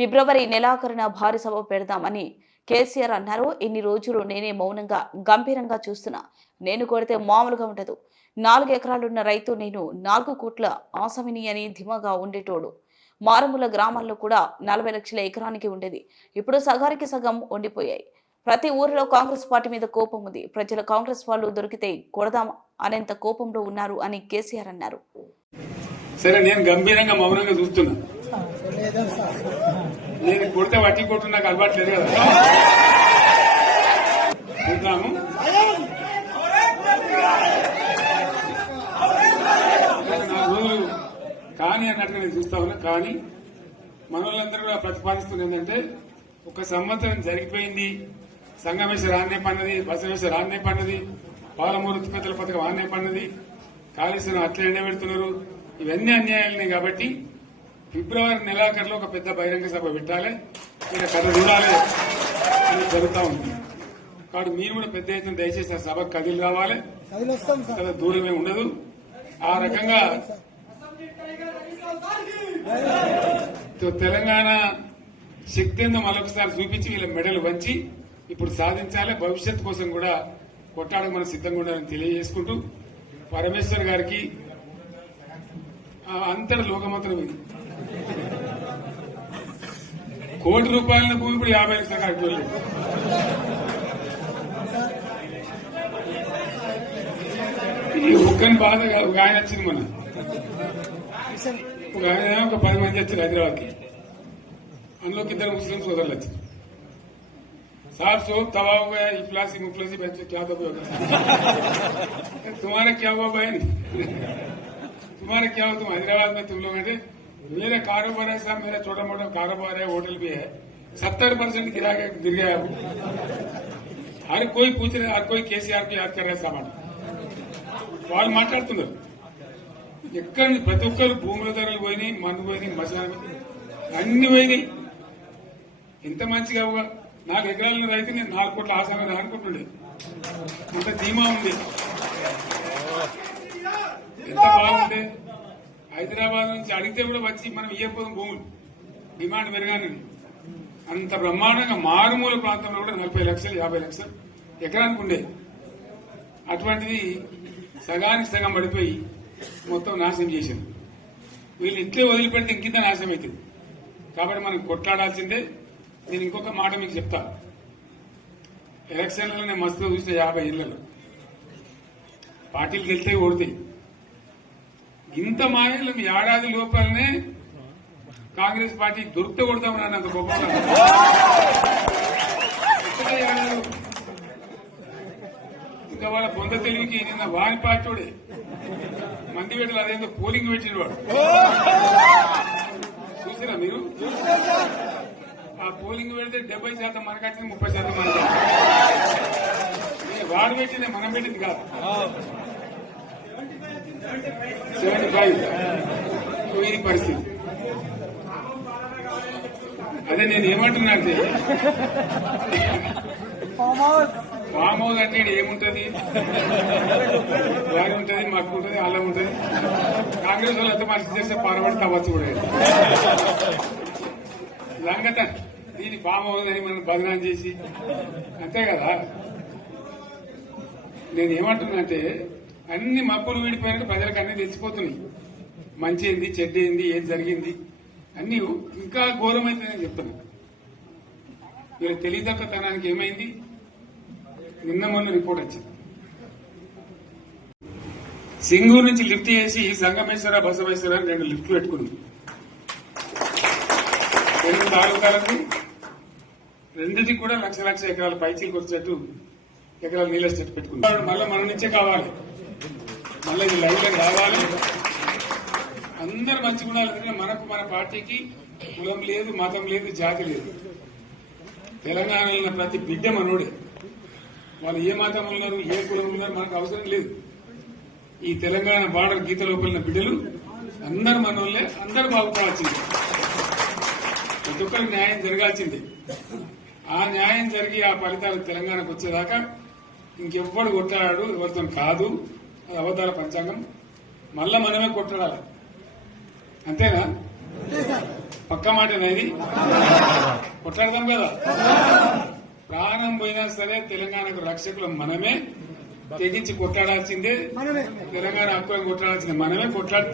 ఫిబ్రవరి నెలాఖరున భారీ సభ పెడదామని కేసీఆర్ అన్నారు. ఇన్ని రోజులు నేనే మౌనంగా గంభీరంగా చూస్తున్నా. నేను కొడితే మామూలుగా ఉండదు. 4 ఎకరాలున్న రైతు నేను 4 కోట్ల ఆసామిని అని ధీమాగా ఉండేటోడు. మారుమూల గ్రామాల్లో కూడా 40 లక్షల ఎకరానికి ఉండేది. ఇప్పుడు సగానికి సగం ఉండిపోయాయి. ప్రతి ఊరిలో కాంగ్రెస్ పార్టీ మీద కోపం ఉంది. ప్రజలు కాంగ్రెస్ వాళ్ళు దొరికితే కొడదాం అనేంత కోపంలో ఉన్నారు అని కేసీఆర్ అన్నారు. సరే, నేను గంభీరంగా మౌనంగా చూస్తున్నా. నేను కొడితే వట్టి కొట్టు నాకు అలవాటు లేదు కదా. చూద్దాము. నా రోజులు కానీ అన్నట్టుగా నేను చూస్తా ఉన్నా. కానీ మన వాళ్ళందరూ కూడా ప్రతిపాదిస్తుంది ఏంటంటే, ఒక సంవత్సరం జరిగిపోయింది. సంగమేశ్వర ఆన్నే పన్నది, బసవేశ్వర ఆన్నే పన్నది, పాలమూరు ఉత్పత్తుల పథకం ఆన్నే పన్నది, కాళేశ్వరం అట్లా ఎండబెడుతున్నారు. ఇవన్నీ అన్యాయాలనే. కాబట్టి ఫిబ్రవరి నెలాఖరులో ఒక పెద్ద బహిరంగ సభ పెట్టాలి, ఇక్కడ కథ చూడాలి అని జరుగుతూ ఉంది. కాబట్టి మీరు కూడా పెద్ద ఎత్తున దయచేసి ఆ సభకు కదిలి రావాలి. కదా దూరమే ఉండదు. ఆ రకంగా తెలంగాణ శక్తి ఏందో మరొకసారి చూపించి వీళ్ళ మెడలు వంచి ఇప్పుడు సాధించాలి. భవిష్యత్ కోసం కూడా కొట్టాడకు మనం సిద్ధంగా ఉండాలని తెలియజేసుకుంటూ, పరమేశ్వర్ గారికి అంతటి లోకమంత్రం ఇది. ₹1 కోటి భూమి ఇప్పుడు 50 లక్షల కట్టుకోలేదు. ఈ ఒక్కని బాధ ఒక ఆయన వచ్చింది. మన ఒక ఆయన ఒక 10 మంది వచ్చారు హైదరాబాద్కి. అందులోకి 2 ముస్లిం సోదరులు వచ్చారు. साहब सोप तवा हो गया, इफलासी मुफलासी बच्चे क्या दबे हो गए. तुम्हारा क्या हुआ बहन, तुम्हारा क्या हुआ? तुम हैदराबाद में तुम लोग हैं. मेरा कारोबार है साहब, मेरा छोटा मोटा कारोबार है, होटल भी है. 70% गिर गया. हर कोई पूछ रहे, हर कोई केसीआर को याद कर रहे सामान. వాళ్ళు మాట్లాడుతున్నారు. ఎక్కడ ప్రతి ఒక్కరు భూముల ధరలు పోయినాయి, మందు పోయినాయి, మసాలా అన్ని పోయినాయి. ఎంత మంచిగా 4 ఎకరాల రైతు నేను 4 కోట్ల ఆసామని అనుకుంటుండే. అంత ధీమా ఉంది. ఎంత బాగుండే. హైదరాబాద్ నుంచి అడిగితే కూడా వచ్చి మనం ఇయ్యకపోదాం భూములు, డిమాండ్ పెరగాలని. అంత బ్రహ్మాండంగా మారుమూల ప్రాంతంలో కూడా 40 లక్షలు 50 లక్షలు ఎకరానికి ఉండే. అటువంటిది సగానికి సగం పడిపోయి మొత్తం నాశనం చేశారు. వీళ్ళు ఇట్లే వదిలిపెడితే ఇంకింత నాశనం అవుతుంది. కాబట్టి మనం కొట్లాడాల్సిందే. నేను ఇంకొక మాట మీకు చెప్తా. ఎలక్షన్లలో నేను మస్తుగా చూస్తే 50 ఇళ్లలో పార్టీలు గెలితే ఓడితాయి. ఇంత మాయలు ఏడాది లోపలనే కాంగ్రెస్ పార్టీ దొరికితే కొడతామని అన్నంత గొప్ప ఇంకా వాళ్ళ బొంద తెలివికి నిన్న వారి పార్టీడే మంది పెట్టలు అదేందో పోలింగ్ పెట్టిన వాడు చూసారా మీరు? ఆ పోలింగ్ పెడితే 70% మనకు వచ్చింది, 30% మనకు. వాడు పెట్టింది, మనం పెట్టింది కాదు. 75 ఇది పరిస్థితి. అదే నేను ఏమంటున్నా అంటే, ఫామ్ హౌస్ అంటే ఏముంటది, వారి ఉంటది, మాకు ఉంటది, అల్లం ఉంటది. కాంగ్రెస్ వాళ్ళు ఎంత మంచి చేస్తే పారబడి తవ్వచ్చు కూడా లంగత. దీన్ని ఫామ్ హౌస్ అని మనం బదనాం చేసి అంతే కదా. నేను ఏమంటున్నా అంటే, అన్ని మబ్బులు వీడిపోయినట్టు ప్రజలకు అన్ని తెలిసిపోతున్నాయి. మంచి ఏంది, చెడ్డ ఏంది, ఏది జరిగింది అన్ని ఇంకా ఘోరమైంది నేను చెప్తున్నా. వీళ్ళ తెలియదక్కతనానికి ఏమైంది? నిన్న మొన్న రిపోర్ట్ వచ్చింది. సింగూరు నుంచి లిఫ్ట్ చేసి సంగమేశ్వర బసవేశ్వర 2 లిఫ్ట్లు పెట్టుకుంది. 2 తాలూకాలకు రెండింటికి కూడా లక్ష ఎకరాల పైచీలకు వచ్చేట్టు ఎకరాల నీళ్ళ స్టెట్ పెట్టుకున్నాడు. మళ్ళీ మన నుంచే కావాలి, మళ్ళీ ఇది లైవ్ లో రావాలి. అందరు మంచిగా ఉండాలి. మనకు మన పార్టీకి కులం లేదు, మతం లేదు, జాతి లేదు. తెలంగాణలో ప్రతి బిడ్డ మనోడే. వాళ్ళు ఏ మతం ఉన్నారు, ఏ కులం ఉన్నారు మనకు అవసరం లేదు. ఈ తెలంగాణ బార్డర్ గీత లోపలిన బిడ్డలు అందరు మనోళ్లే. అందరూ బాగుపడాల్సిందే. ప్రతి ఒక్కరికి న్యాయం జరగాల్సిందే. ఆ న్యాయం జరిగి ఆ ఫలితాలు తెలంగాణకు వచ్చేదాకా ఇంకెవ్వడు కొట్లాడాడు, ఎవరితో కాదు. అది అవతార పంచాంగం. మళ్ళా మనమే కొట్లాడాలి. అంతేనా? పక్క మాట అనేది కొట్లాడదాం కదా. ప్రాణం పోయినా సరే తెలంగాణకు రక్షకులు మనమే, తెగించి కొట్లాడాల్సిందే. తెలంగాణ హక్కులను కొట్లాడాల్సిందే మనమే. కొట్లాడి